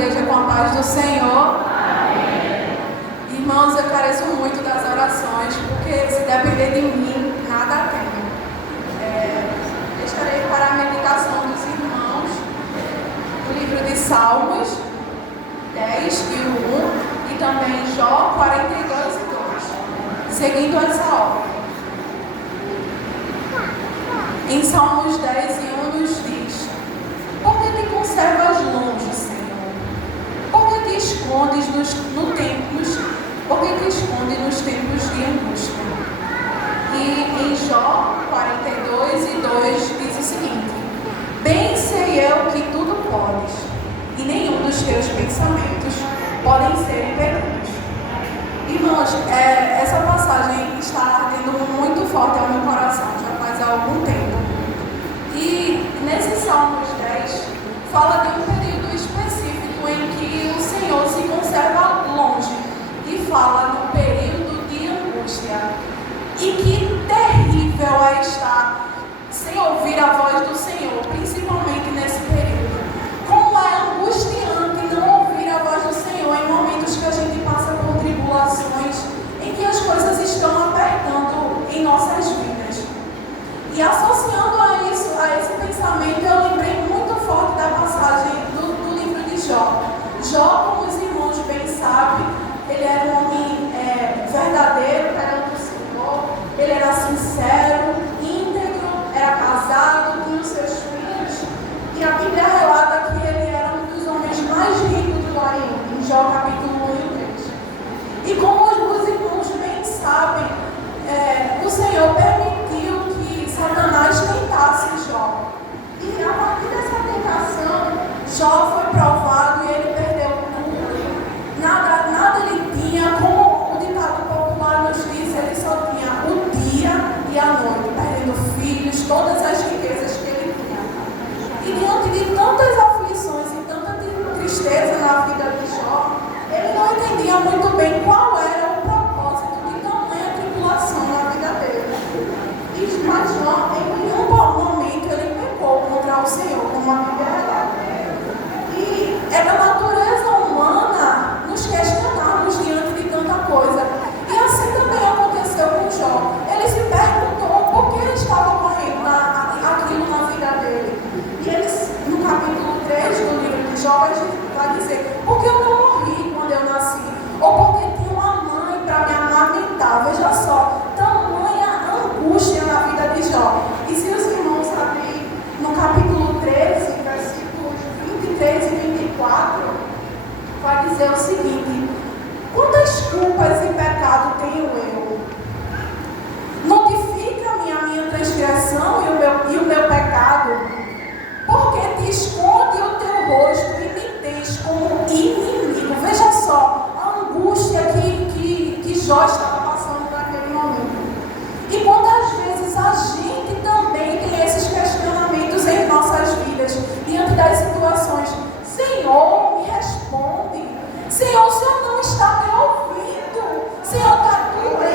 igreja com a paz do Senhor. Amém. Irmãos, eu careço muito das orações, porque se depender de mim, nada tenho. Deixarei para a meditação dos irmãos o livro de Salmos 10 e 1 e também Jó 42 e 2, seguindo essa ordem. Em Salmos 10 e 1 nos diz: por que te conservas longe, Senhor? Por que te escondes nos tempos de angústia? E em Jó 42 e 2 diz o seguinte: bem sei eu que tudo podes, e nenhum dos teus pensamentos podem ser impedidos. Irmãos, essa passagem está ardendo muito forte ao meu coração, já faz algum tempo. E nesse Salmos 10 fala de um período específico em que o Senhor se conserva longe, e fala no período de angústia. E que terrível é estar sem ouvir a voz do Senhor, principalmente nesse período. Como é angustiante não ouvir a voz do Senhor em momentos que a gente passa por tribulações, em que as coisas estão apertando em nossas vidas. E associando a esse pensamento, eu lembrei muito forte da passagem do livro de Jó. Jó, como os irmãos bem sabem, ele era um homem verdadeiro perante o Senhor, ele era sincero, íntegro, era casado, tinha os seus filhos, e a Bíblia relata que ele era um dos homens mais ricos do Oriente, em Jó capítulo 1 e 3. E como os irmãos bem sabem, o Senhor permitiu que Satanás tentasse Jó. E a partir dessa tentação, Jó foi provado e ele perdeu tudo. Nada ele tinha, como o ditado popular nos diz, ele só tinha o dia e a noite, perdendo filhos, todas as riquezas que ele tinha. E diante de tantas aflições e tanta tristeza na vida de Jó, ele não entendia muito bem qual era o propósito de tamanha tribulação na vida dele. Mas Jó, em nenhum momento, ele pecou contra o Senhor, como a Bíblia relata. E é da natureza humana nos questionarmos diante de tanta coisa. E assim também aconteceu com Jó. Ele se perguntou por que estava ocorrendo aquilo na vida dele. E ele, no capítulo 3 do livro de Jó, vai dizer: porque eu não morri quando eu nasci? Ou porque tinha uma mãe para me amamentar? Veja só, tamanha angústia na vida de Jó. E se os irmãos abrirem no capítulo 13, versículos 23 e 24, vai dizer o seguinte: quantas culpas e pecado tenho eu? Notifica-me a minha transgressão e o meu pecado, porque te esconde o teu rosto e me tens como inimigo. Veja só a angústia que Jó estava passando naquele momento. E quantas vezes a gente também tem esses questionamentos em nossas vidas, diante das situações: Senhor, me responde. Senhor, o Senhor não está me ouvindo. Senhor, está doendo.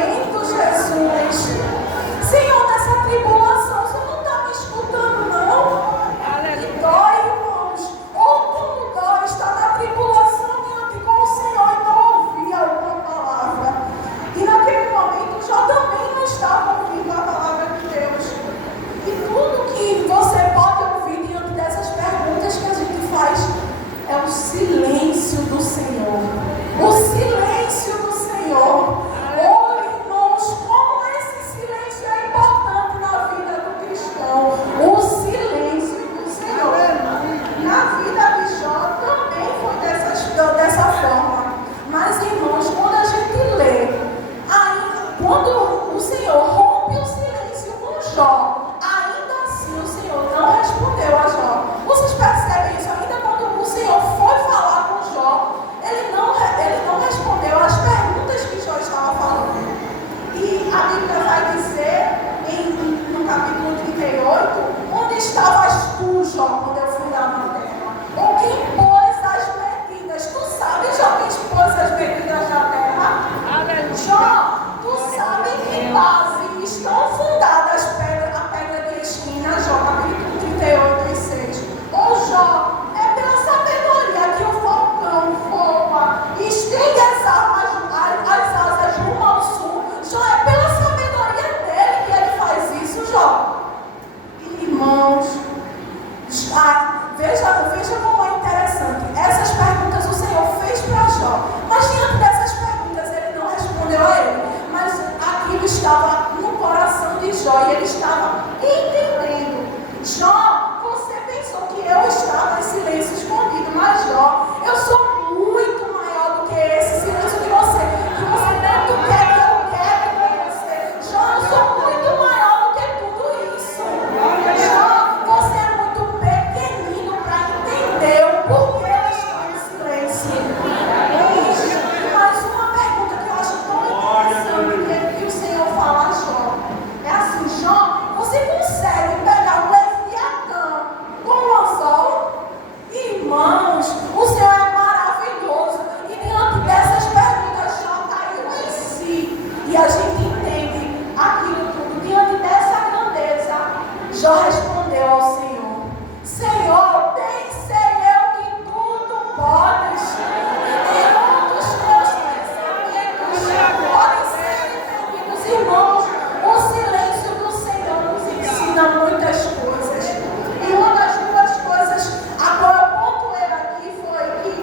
Jó e ele estava entendendo. Jó, você pensou que eu estava em silêncio escondido, mas Jó, eu sou muito maior do que esse silêncio que você tanto quer que eu quero com você. Jó, eu sou muito maior do que tudo isso. Jó, você é muito pequenino para entender o porquê eu estou em silêncio. Mas uma pergunta que eu acho tão interessante que o Senhor fala a Jó é assim: Jó, você consegue pegar um Leviatã com um anzol? Irmãos, o Senhor é maravilhoso. E diante dessas perguntas, Jó caiu em si. E a gente entende aquilo tudo. Diante dessa grandeza, Jó respondeu ao Senhor: Senhor, bem sei eu que tudo podes. E nenhum dos teus pensamentos pode ser entendidos. Irmãos, o silêncio do Senhor nos ensina muitas coisas. E uma das duas coisas a qual eu pontuei aqui foi que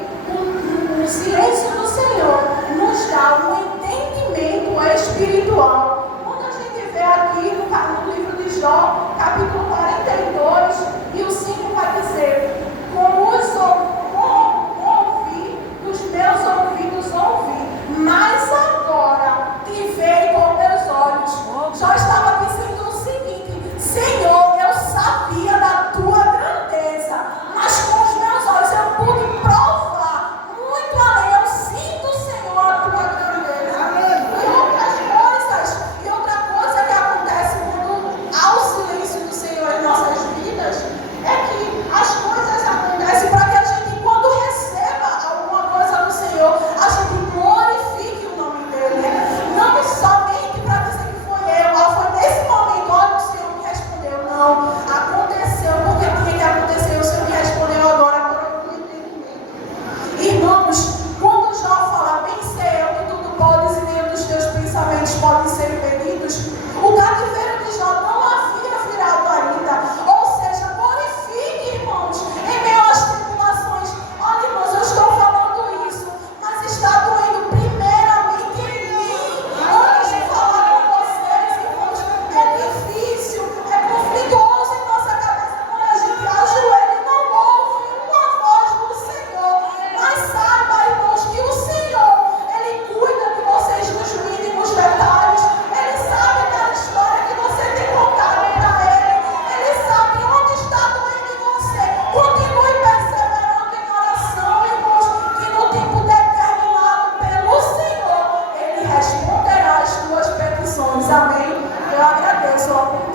o silêncio do Senhor nos dá um entendimento espiritual. Quando a gente vê aqui no livro de Jó, capítulo 42, e o 5 vai dizer: com os meus ouvidos ouvi, mas agora te vejo com meus olhos. Jó estava dizendo o seguinte: Senhor, eu sabia da tua grandeza, mas com os meus olhos eu pude provar muito além. Eu sinto, Senhor, a tua grandeza. E outra coisa que acontece quando há o silêncio do Senhor em nossas vidas é que as coisas acontecem para que a gente, quando receba alguma coisa do Senhor, a gente glorifique o nome dele. Não somente para dizer que foi eu, foi nesse momento, olha, o Senhor me respondeu. Não, aconteceu porque tinha que acontecer. O Senhor me respondeu agora eu fui entendimento. Irmãos, quando Jó fala: bem sei eu que tudo podes e nenhum dos teus pensamentos podem ser impedidos, o cativeiro de Jó não havia virado ainda. Ou seja, glorifique, irmãos, em meio às tribulações. Olha, irmãos, eu estou falando isso, mas está doendo primeiramente em mim. Antes de falar com vocês, irmãos, é difícil, é conflituoso em nossa cabeça quando a gente ajoelha e não ouve uma voz do Senhor. Mas saiba, irmãos, que o Senhor, Ele cuida de vocês nos mínimos detalhes. Ele sabe da história que você tem contado para Ele. Ele sabe onde está doendo em você. Continue perseverando em oração, irmãos, que no tempo determinado pelo Senhor, Ele responderá às tuas petições. Amém? Eu agradeço.